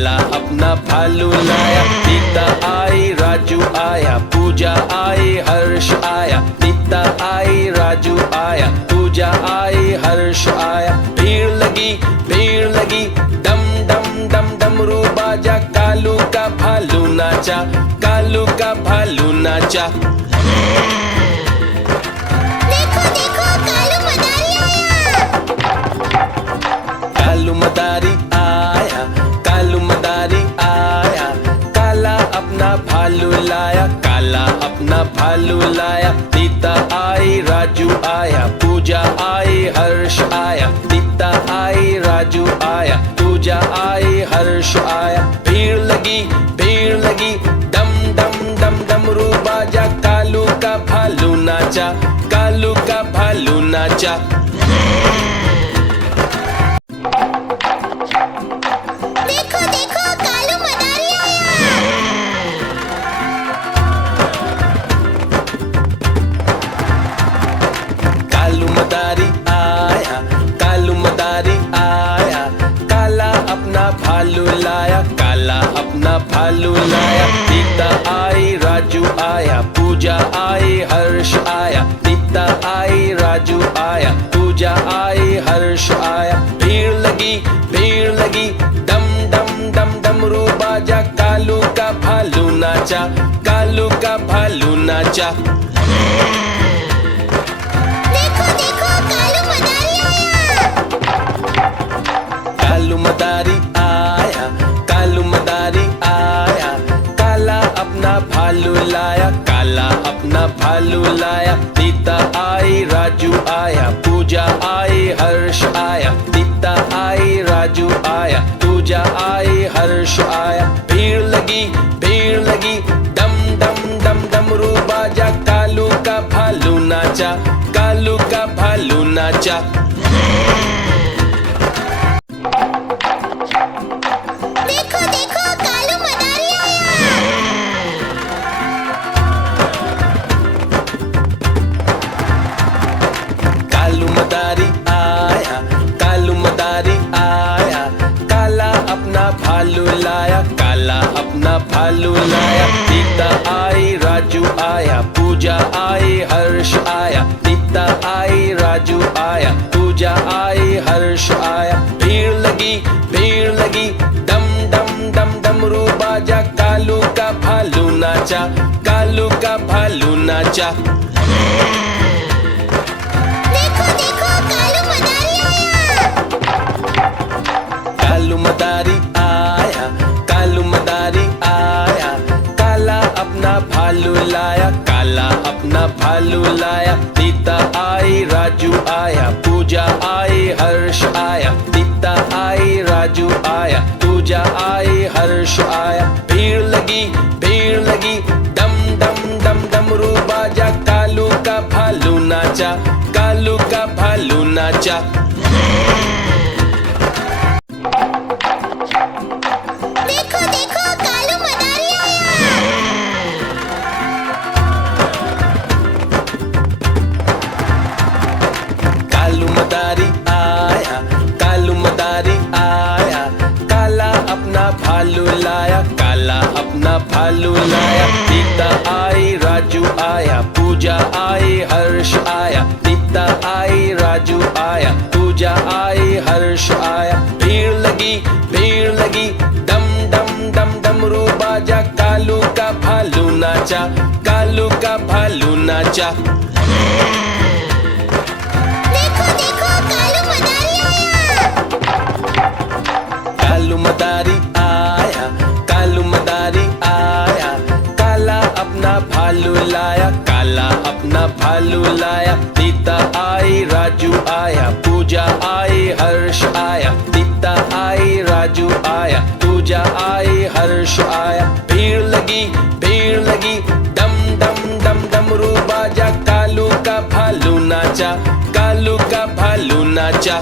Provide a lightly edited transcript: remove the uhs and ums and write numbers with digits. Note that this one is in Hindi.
काला अपना भालू लाया। सीता आई, राजू आया, पूजा आई, हर्ष आया। सीता आई, राजू आया, पूजा आई, हर्ष आया। भीड़ लगी डम डम डम डमरू बाजा। कालू का भालू नाचा, कालू का भालू नाचा। देखो देखो कालू मदारी आया। कालू मदारी आया, कालू मदारी आया। काला अपना भालू लाया, काला अपना भालू लाया। सीता आई, राजू आया, पूजा आई, हर्ष आया। सीता आई, राजू आया, पूजा आई, हर्ष आया। भीड़ लगी डम डम डम डमरू बाजा। कालू का भालू नाचा, कालू का भालू नाचा। देखो देखो कालू मदारी आया। कालू मदारी आया, कालू मदारी आया। काला अपना भालू लाया, काला अपना भालू लाया। सीता आई, राजू आया, पूजा आई, हर्ष आया। सीता आई, राजू आया, पूजा आई, हर्ष आया। भीड़ लगी डम डम डम डमरू बाजा। कालू का भालू नाचा, कालू का भालू नाचा। देखो देखो कालू मदारी आया। कालू मदारी आया, कालू मदारी आया। काला अपना भालू लाया, काला अपना भालू लाया। सीता आई, राजू आया, पूजा आई, हर्ष आया। सीता आई, राजू आया, पूजा आई, हर्ष आया। भीड़ लगी डम डम डम डमरू बाजा। कालू का भालू नाचा, कालू का भालू नाचा। देखो देखो कालू मदारी आया। कालू मदारी आया, कालू मदारी आया। काला अपना भालू लाया, काला अपना भालू लाया। सीता आई, राजू आया, पूजा आई, हर्ष आया। सीता आई, राजू आया, पूजा आई, हर्ष आया। भीड़ लगी डम डम डम डमरू बाजा। कालू का भालू नाचा, कालू का भालू नाचा। देखो देखो कालू मदारी आया। कालू मदारी आया, कालू मदारी आया। काला अपना भालू लाया, काला अपना भालू लाया। सीता आई, राजू आया, पूजा आई, हर्ष आया। सीता आई, राजू आया, पूजा आई, हर्ष आया। भीड़ लगी डम डम डम डमरू बाजा। कालू का भालू नाचा, कालू का भालू नाचा। देखो देखो कालू मदारी आया। कालू मदारी आया, कालू मदारी आया। काला अपना भालू लाया, काला अपना भालू लाया। सीता आई, राजू आया, पूजा आई, हर्ष आया। सीता आई, राजू आया, पूजा आई, हर्ष आया। भीड़ लगी डम डम डम डमरू बाजा। कालू का भालू नाचा, कालू का भालू नाचा। देखो देखो कालू मदारी आया। कालू मदारी आया, कालू मदारी आया। काला अपना भालू लाया, काला अपना भालू लाया। सीता आई, राजू आया, पूजा आई, हर्ष आया। सीता आई, राजू आया, पूजा आई, हर्ष आया। भीड़ लगी डम डम डम डमरू बाजा। कालू का भालू नाचा, कालू का भालू नाचा।